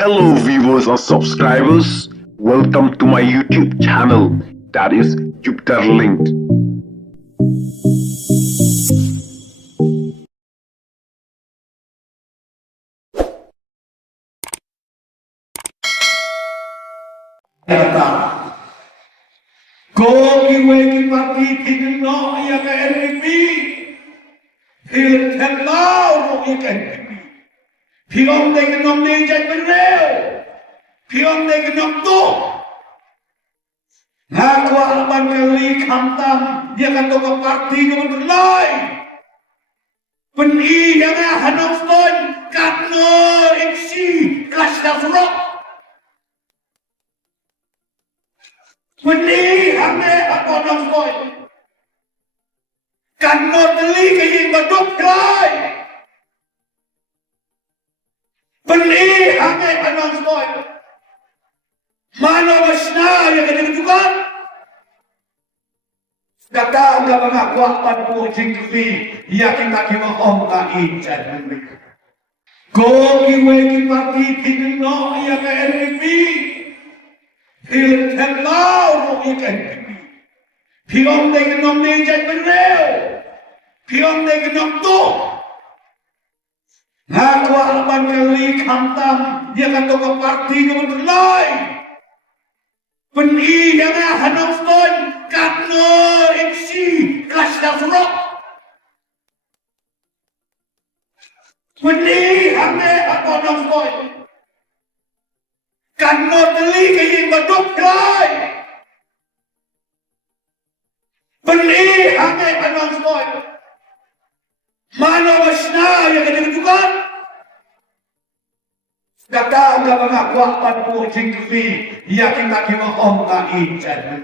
Hello viewers or subscribers, welcome to my YouTube channel, that is Jupiter Linked. Go kiwei pagi Kumno yang enemy, hilang terlau yang Pion dengan nom ni jadi berrel, pion dengan nom tu. Ngaku alban kali kamtam dia kata ke parti yang berlai. Peni yang Nongstoin katno MC kelas dafrok. Peni hangne apa Nongstoin katno teli kaya Maduh Prestone. Pyni hangne Nongstoin mano shna yang ada Dukan datang ke pengakuan pucing kiwei yang kita kira ngai jadi go kiwei pagi Kumno yang enemy hilang terlau yang pion dengan nom ni jadi berrel pion dengan nom tu. Ngaku alban kali kamtam dia kata ke parti yang berlai. Peni yang Nongstoin katno MC kelas dafrok. Peni hangne apa Nongstoin katno teli kaya Maduh Prestone. Peni hangne Nongstoin mano shna yang ada Dukan datang ke pengakuan pucing kiwei yang kita kira ngai jadi